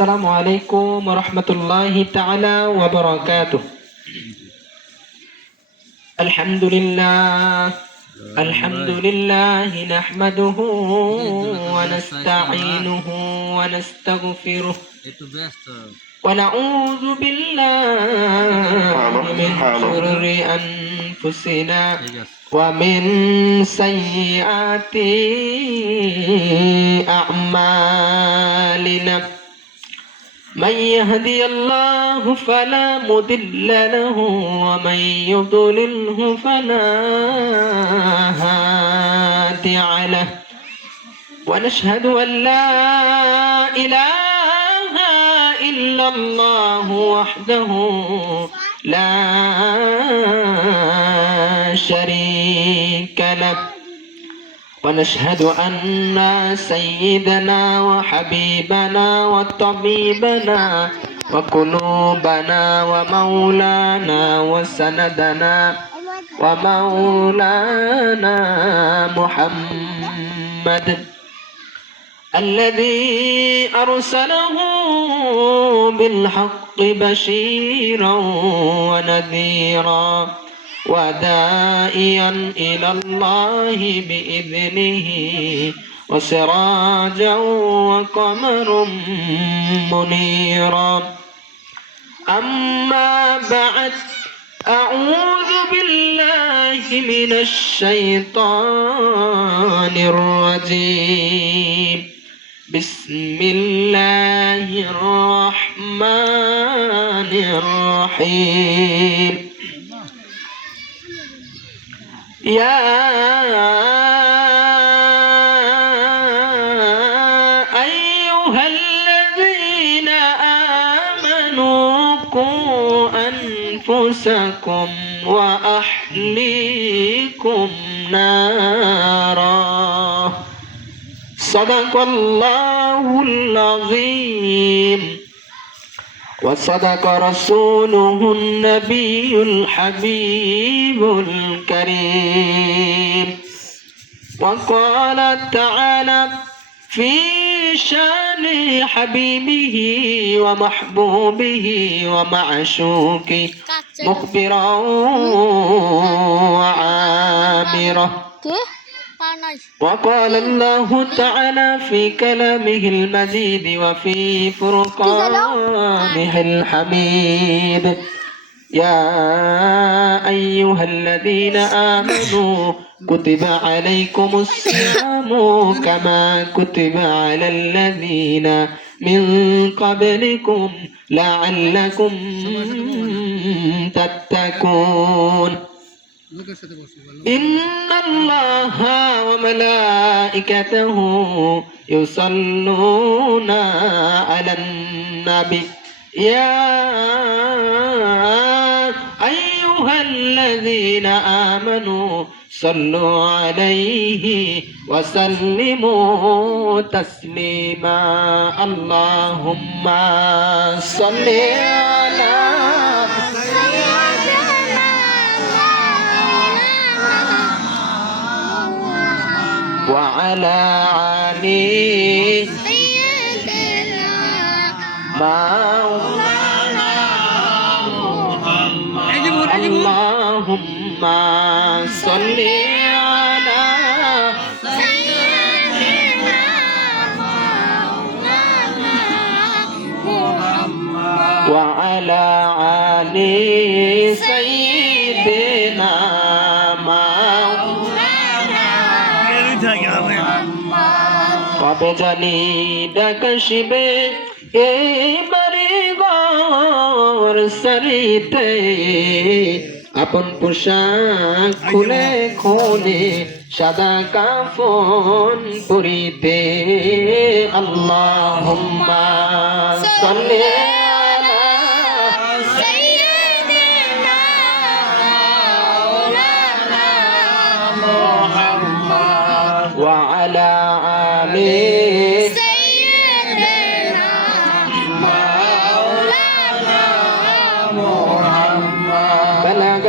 السلام عليكم ورحمة الله تعالى وبركاته. الحمد لله نحمده ونستعينه ونستغفره ونعوذ بالله من شرور أنفسنا ومن سيئات أعمالنا. من يهدي الله فلا مضل له ومن يضلله فلا هادي له. ونشهد أن لا إله إلا الله وحده لا شريك له. ونشهد أن سيدنا وحبيبنا وطبيبنا وقلوبنا ومولانا وسندنا ومولانا محمد الذي أرسله بالحق بشيرا ونذيرا وداعيا إلى الله بإذنه وسراجا وقمرا منيرا. أما بعد، أعوذ بالله من الشيطان الرجيم. بسم الله الرحمن الرحيم. يا أيها الذين آمنوا قوا أنفسكم وأهليكم نارا. صدق الله العظيم وصدق رسوله النبي الحبيب الكريم. وقال تعالى في شان حبيبه ومحبوبه ومعشوقه مخبرا وعامرا. وقال الله تعالى في كلامه المجيد وفي فرقانه الحميد. يا أيها الذين آمنوا كتب عليكم الصيام كما كتب على الذين من قبلكم لعلكم تتقون. إن الله وملائكته يصلون على النبي يا أيها الذين آمنوا صلوا عليه وسلموا تسليما. اللهم صل على وعلى آله سيدنا مولانا محمد. اللهم صل على سيدنا مولانا محمد وعلى آله سيدنا কবে জানি ডাকা শিবে এবারে গর সারিতে আপন পোশাক খুলে খুলে সাদা কাফন পরিতে। আল্লাহুম্মা সাল্লি আলা সাইয়্যিদিনা মাওলানা মুহাম্মদ ওয়া আলা আলি সাইয়্যিদিনা মাওলানা মুহাম্মদ। বালাগ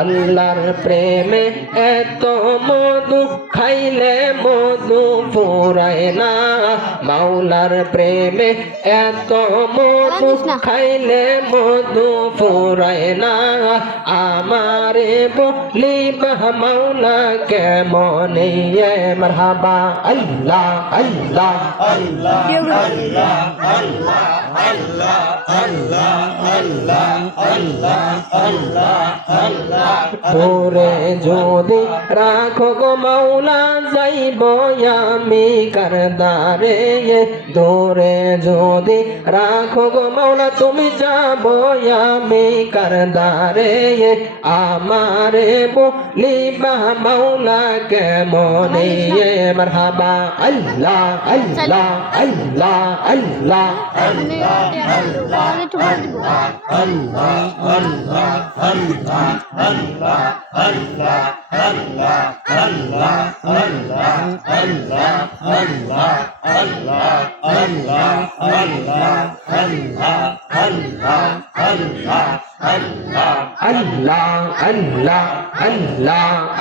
আল্লাহর প্রেমে এত মধু খাইলে মধু ফুরায় না মাওলার প্রেমে এত মধু খাইলে মধু ফুরায় না আমারে বলিবা মাওলা কেমনে মারহাবা আল্লাহ আল্লাহ তোরে যদি রাখো গো মাওলা যাইব আমি কারদারে দূরে যদি রাখো গো মাওলা তুমি যাব আমি কারদারে আমারে বলিবা মাওলা কেমনে মারহাবা আল্লাহ আল্লাহ আল্লাহ আল্লাহ আল্লাহ আল্লাহ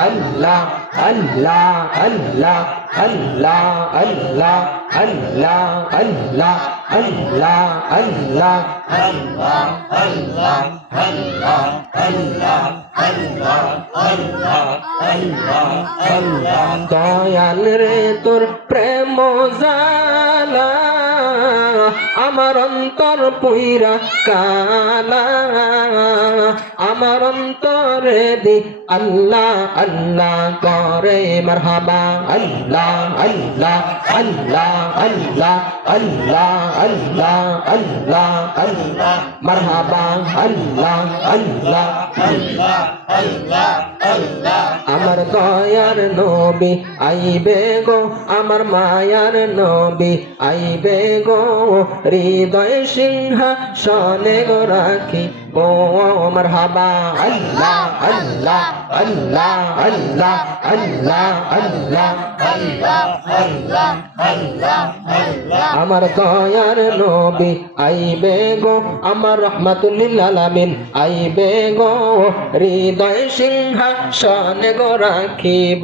আল্লাহ আল্লাহ আল্লাহ আল্লাহ আল্লাহ আল্লাহ আল্লাহ আল্লাহ আল্লাহ আল্লাহ দয়াল রে তোর প্রেম জালা আমার অন্তর পুইরা কালা আমার অন্তরে দি আল্লাহ আল্লাহ করে মারহাবা আল্লাহ আল্লাহ আল্লাহ আল্লাহ আল্লাহ আল্লাহ আল্লাহ আল্লাহ মারহাবা আল্লাহ আল্লাহ আল্লাহ আল্লাহ আল্লাহ আমার দয়ার নবী আইবে গো আমার মায়ার নবী আইবে গো হৃদয় সিংহাসনে গো রাখি ও মারহাবা আল্লাহ আল্লাহ আল্লাহ আল্লাহ আল্লাহ আল্লাহ আল্লাহ আল্লাহ আল্লাহ আল্লাহ আমার দয়ার নবী আইবে গো আমার রাহমাতুল লিল আলামিন আইবে গো হৃদয় সিংহাসনে গো রাখিব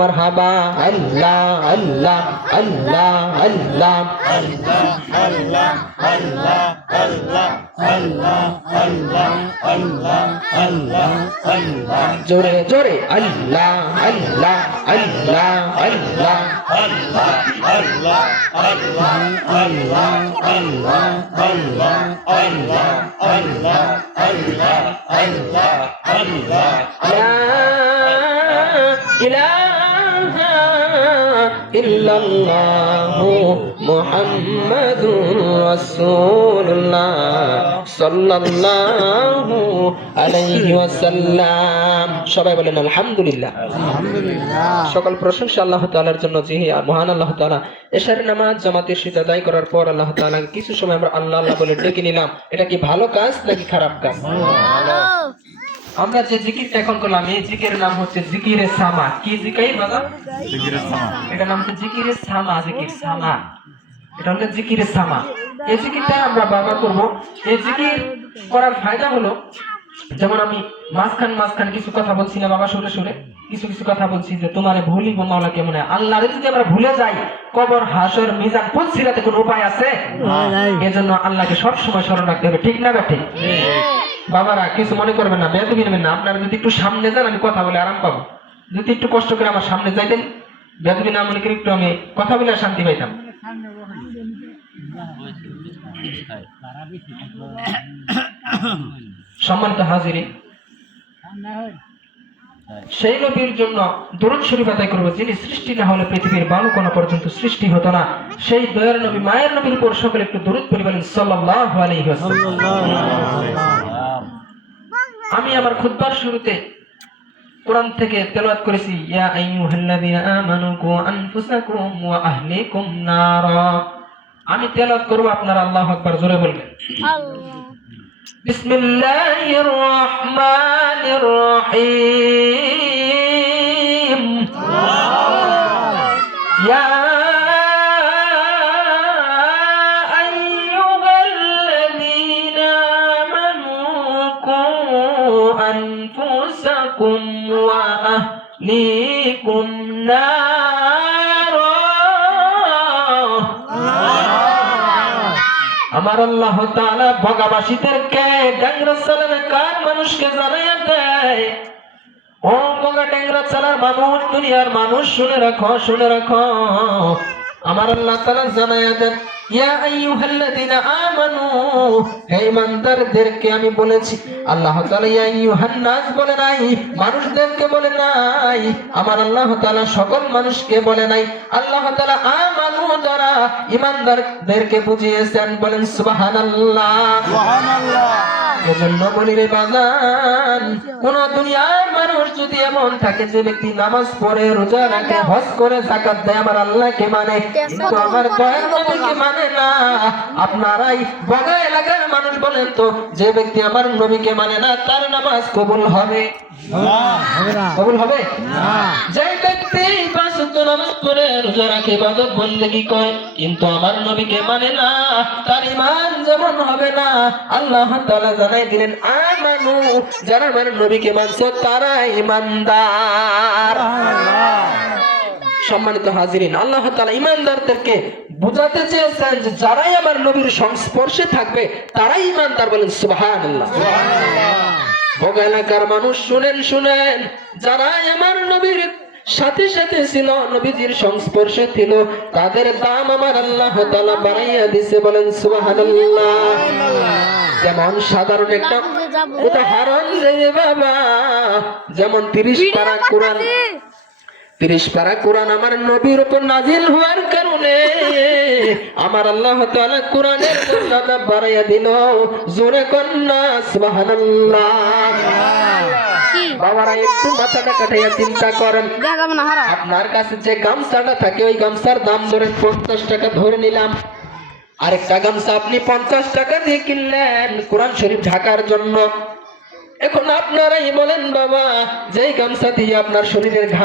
মারহাবা আল্লাহ আল্লাহ আল্লাহ আল্লাহ আল্লাহ আল্লাহ আল্লাহ আল্লাহ আল্লাহ আল্লাহ আল্লাহ আল্লাহ আল্লাহ জোরে জোরে আল্লাহ আল্লাহ আল্লাহ আল্লাহ আল্লাহ আল্লাহ আল্লাহ আল্লাহ আল্লাহ আল্লাহ আল্লাহ আল্লাহ আল্লাহ আল্লাহ আল্লাহ লা ইলাহা ইল্লাল্লাহু মুহাম্মাদুর রাসূলুল্লাহ সাল্লাল্লাহু আলাইহি ওয়াসাল্লাম সবাই বলেন আলহামদুলিল্লাহ আলহামদুলিল্লাহ সকল প্রশংসা আল্লাহ তাআলার জন্য যিনি মহান আল্লাহ তাআলা এশার নামাজ জামাতের সাথে আদায় করার পর আল্লাহ তাআলা কিছু সময় আমরা আল্লাহ আল্লাহ বলে ডেকে নিলাম এটা কি ভালো কাজ নাকি খারাপ কাজ ভালো আমরা যে জিকিরটা এখন করলাম এই জিকিরের নাম হচ্ছে জিকিরে সামা কি জিকির বাবা জিকিরে সামা এটা নাম হচ্ছে জিকিরে সামা জিকির সামা এটা হচ্ছে জিকিরে সামা এই জিকিরটা আমরা বারবার করব এই জিকির করার ফায়দা হলো যেমন আমি মাঝখান কিছু কথা বলছি না বাবা সুরে সুরে কিছু কথা বলছি যে তোমারে ভুলিব মাওলা কেমন আল্লাহরে যদি আমরা ভুলে যাই কবর হাসর মিজান পুলসিরাতে কোনো উপায় আছে এজন্য আল্লাহকে সব সময় স্মরণ রাখতে হবে ঠিক না ঠিক বাবারা কিছু মনে করবেন না বেয়াদবি নেবেন না আপনারা যদি একটু সামনে যান আমি কথা বলে আরাম পাবো যদি একটু কষ্ট করে আমার সামনে যাইতেন বেয়াদবি না মনে করে একটু আমি কথা বলে শান্তি পাইতাম সম্মানিত হাজিরি সেই নবীর জন্য দরুদ শরীফ আদায় করবো যিনি সৃষ্টি না হলে পৃথিবীর বালু কণা পর্যন্ত সৃষ্টি হতো না সেই দয়ার নবী মায়ের নবীর উপর সকলে একটু দরুদ পড়ি বলেন সাল্লাল্লাহু আলাইহি ওয়াসাল্লাম। আমি আমার খুতবার শুরুতে কোরআন থেকে তেলাওয়াত করেছি ইয়া আইয়ুহাল্লাযীনা আমানু কু আনফুসাকুম ওয়া আহলিকুম নারা। আমি তেলাওয়াত করব আপনারা আল্লাহু আকবার জোরে বলবেন। বিসমিল্লাহির রহমানির রহিম। ইয়া আইয়ুহাল্লাযীনা আমানু কু আনফুসাকুম লিকুম নার। আমার আল্লাহ তাআলা বগাবাসীদেরকে ড্যাংরা চালার কার মানুষকে জানাইয়া দেয়, ও বগা ড্যাংরা চালার মানুষ, দুনিয়ার মানুষ শুনে রাখো, শুনে রাখো। আমার আল্লাহ তাআলা জানাইয়া দেন, ইয়া আইয়ুহাল্লাযীনা আমানু, হে ঈমানদারদেরকে আমি বলেছি। আল্লাহ তাআলা ইয়া আইয়ুহান নাস বলে নাই, মানুষদেরকে বলে নাই। আমার আল্লাহ তাআলা সকল মানুষকে বলে নাই। আল্লাহ তাআলা আমানু দ্বারা ঈমানদারদেরকে বুঝিয়েছেন, বলেন সুবহানাল্লাহ। সুবহানাল্লাহ। এজন্য বলি রে বাজান, কোন দুনিয়ার মানুষ যদি এমন থাকে যে ব্যক্তি নামাজ পড়ে, রোজা রাখে, হজ করে, যাকাত দেয়, আমার আল্লাহকে মানে, কিন্তু আমার দয়ার নবীকে মানে না, আপনারাই বগা এলাকার মানুষ বলেন তো, যে ব্যক্তি আমার নবীকে মানে না, তার নামাজ কবুল হবে? কবুল হবে? যে ব্যক্তি পাঁচ ওয়াক্ত নামাজ পড়ে, রোজা রাখে, ইবাদত বন্দেগী করে, কিন্তু আমার নবীকে মানে না, তার ঈমান যেমন হবে না। আল্লাহ তাআলা জানাই দিলেন, আমানু, যারা আমার নবীকে মানছে তারা ঈমানদার। সম্মানিত হাজিরিন, আল্লাহ তাআলা ঈমানদারদেরকে বুঝাতে চেয়েছেন যে যারাই আমার নবীর সংস্পর্শে থাকবে তারাই ঈমানদার, বলেন সুবহানাল্লাহ। বগা এলাকার মানুষ শুনেন, শুনেন, যারাই আমার নবীর সাথে সাথে ছিল, নবীজির সংস্পর্শে ছিল, তাদের দাম আমার আল্লাহ তাআলা বাড়াইয়া দিয়েছে, বলেন সুবহানাল্লাহ। যেমন সাধারণ একটা উদাহরণ দেই বাবা, যেমন 30 পারা কোরআন, 30 পারা কোরআন আমার নবীর উপর নাজিল হওয়ার কারণে আমার আল্লাহ তাআলা কোরআনের মর্যাদা বাড়াইয়া দিল, জোরে কন্না সুবহানাল্লাহ। বাবারা একটু মাথাটা কাটাইয়া চিন্তা করেন, আপনার কাছে যে গামছাটা থাকে ওই গামছার দাম ধরেন 50 টাকা ধরে নিলাম, আরেকটা গামছা আপনি 50 টাকা দিয়ে কিনলেন কোরআন শরীফ ঢাকার জন্য। এখন আপনারাই বলেন বাবা, যেই গামছা দিয়ে আপনার শরীরের ঘাম